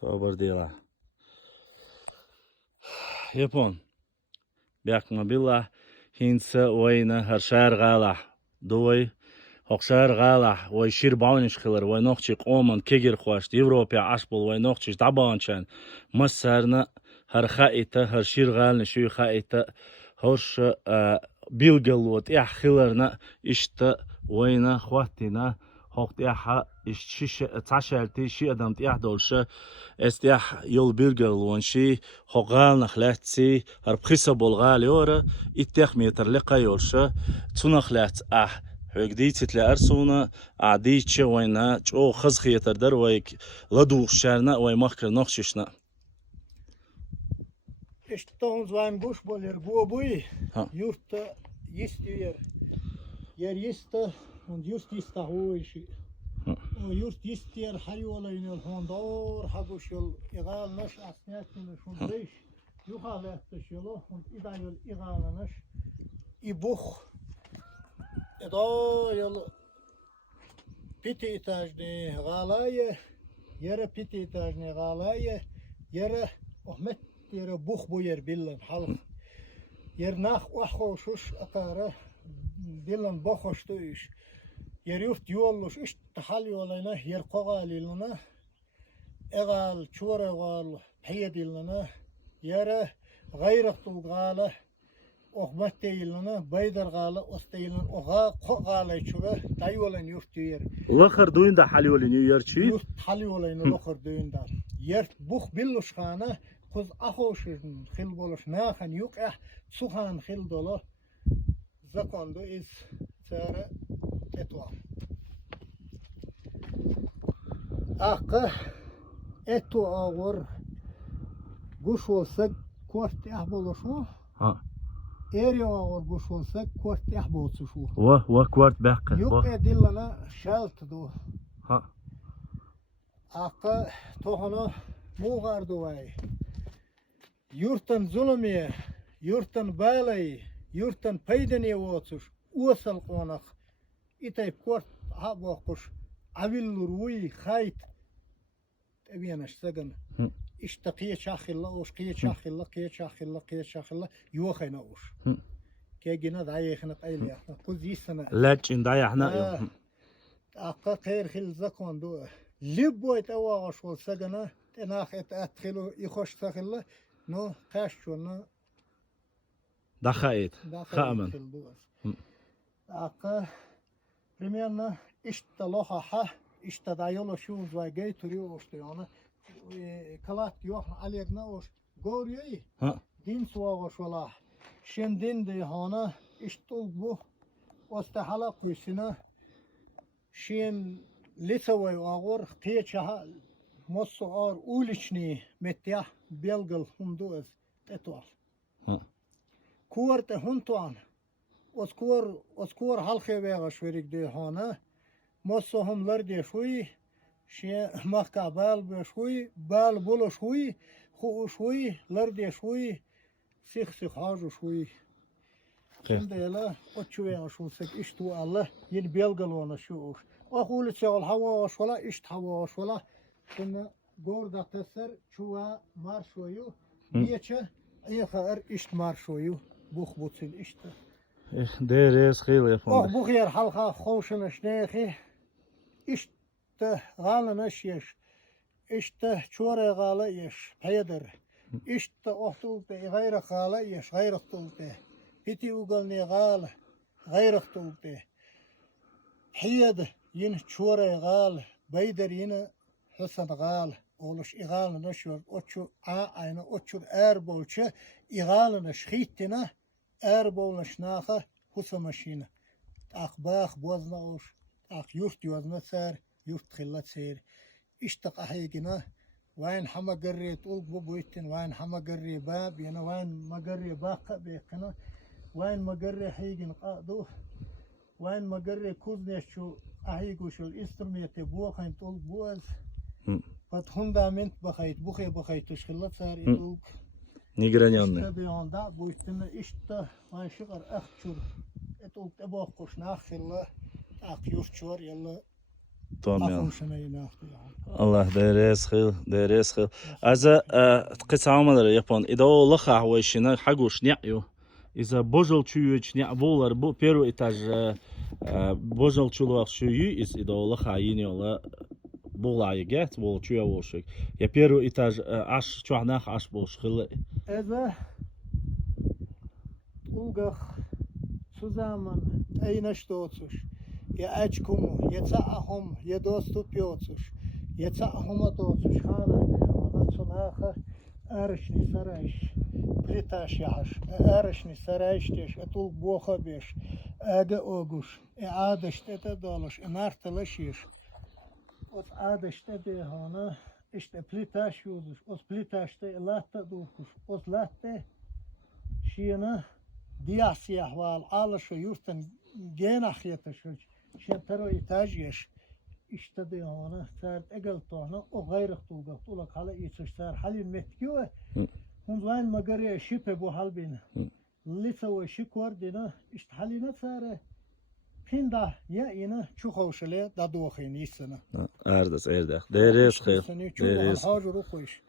Sabır değil ha. Yapon. Bırakma billah. Hinse oyna her şehir gala. Doy. Hoxar gala. Oy şir bağınış kılır. Oy nokçik oman kegir xoşt. Evropa aşbol. Oy nokçik tabançan. Masarna her xaita her şir galni şu xaita. Hoş bilgelot. Ya xılarna işte oyna xotina. Hocht ja is tashelti shi adam ja dolsche est ja yol bilgel won shi hogal nakhlatsi har bkhisa bolgal yora ittech meter liqa yolsche tunakhlat hugdit la arsuna aditche wayna o khaz khiyatar dar way la duxsharna way makhkar nokhshishna İşte ons vayn buş boler gobuy yurtta yistiyer yer yista und just yista hoishi o yurt yistiyer hayolayın hondor hagushul igal nash asnyatin shundish yuhalatış yolu und idayol igalanash ibuh edo yol piti etajne galaye yere piti etajne galaye yere ahmet yere buh boyer billen halk yer nach wahoshush akara billen bohoshtu ish yer yurt yolluş iş hal yolayna yer qoğalilina egal çoregal peyedilina yere gayraqtul gala ohmat deyilina baydar gala osteyilina oğa qoğalay çuga dayolan yurt yer lakhar duyunda hal yolini yerchi yurt hal yolayna lakhar duyunda yer buh billuşxana kuz ahoshun xil boluş naxan yuq suhan xil dolu zakondu iz tsara etwa Akı etu ağır kuş olsa kort ahboluşu. Ha. Eri ağır kuş olsa kort ahboluşu. Wa kort bakka. Yok edillana şalt do. Ha. Akı tohunu muğardı vay. Yurttan zulmiye, yurttan balay, yurttan peydeni otuş. Uasal qonak. İtay kort ahbokuş. Avillur wuy khayt. Ebiyanash sagan. İşte qiye çakhilla oş qiye çakhilla yukhayna oş. Kegina dayıkhna qayliya. Kuz yisana. Lakin dayahna. Aqqa khayr khil zakondu. Libboyt awash ol sagana tenakh et atkhilu ikhosh sakhilla no qashchuna Dakhait. Khaman. Aqqa примерно işte loha işte dayolo şuz ve geyturiyor işte onu kalat yok alegna oş görüyor din suğa şola şimdin de hana işte bu ostahala kuşuna şin lisavay ağır qiyacha mosor ulichni metya belgel hunduz etwal kuarte huntuan oskor halkhe vega şverik de hana Mosohumlar de şuy, şey mahkabal be şuy, bal bolo şuy, khu şuy, lar de şuy, sih haju şuy. Şimdi yala o çuya şulsak iştu Allah yin belgalona şu. Aqulu çal hava şola iş hava şola. Şimdi gorda teser çuva marşoyu, yeçe ayakar iş marşoyu, buh butil işte. Deres khil yapon. Bu yer halka xoşuna şnehi. İşte galına şiş, işte çore gala yeş, peyder, işte ohtulde gayra gala yeş, gayrıhtulde, piti ugalne gala, gayrıhtulde, hiyad yin çore gala, beyder yine hasan gala, oluş igalına şur, oçu aynı oçur bolçe, igalına şhitina, bolş naha, husamaşina, akbah bozna oş. Yurt yozma ser, yurt khillat ser. İşte ahigina, vayn hama garret ul bu boytin, vayn hama garre bab, yana vayn magarre baqa beqina, vayn magarre higin qadu, vayn magarre kuzne şu ahigu şu instrumenti bu khayn ul buaz. Pat fundament baxayt, baxayt khillat ser iduk. Nigranyanne. İşte beyanda boytin işte vayn şiqar akhchur. Et ul tabaq qoshna khilla. Ak yurt çor yalla Tom ya. Akhoşuna inahtı ya. Allah deres khil. Aza qisamaları yapan idalı kahve işine haguş niyo. İza bojal çüyüç niyo bolar bu peru etaj bojal çuluq çüyü is idalı hayini ola bolay get bol çüya bolşuk. Ya peru etaj aş çuhnaq aş bolş khil. Eze ulgah zusammen einer stoßuş. Ya açkumu, ya ahum, ya dostu piyoçuş. Ya ahuma doçuş. Hana ona çunaha erişni sarayış. Plitaş yaş. Erişni sarayış deş. Atul boğa beş. Age oguş. Adeşte de doluş. Nartılış yiş. Os adeşte de hana işte plitaş yuduş. Os plitaşte latta dokuş. Os latte şiyana diyasiyah val alışı yurtun genah yetişir. Şentero etaj yeş. İşte de ona sert egel tohna o gayrık tulga tula kala içişler halin metkiwe. Hunlayn magari şipe bu halbin. Lisa ve şikor dina işte haline sare. Pinda ya ina çuhoşle da dohin isana. Ardas erdak. Deres khil. Seni çuho hajuru koş.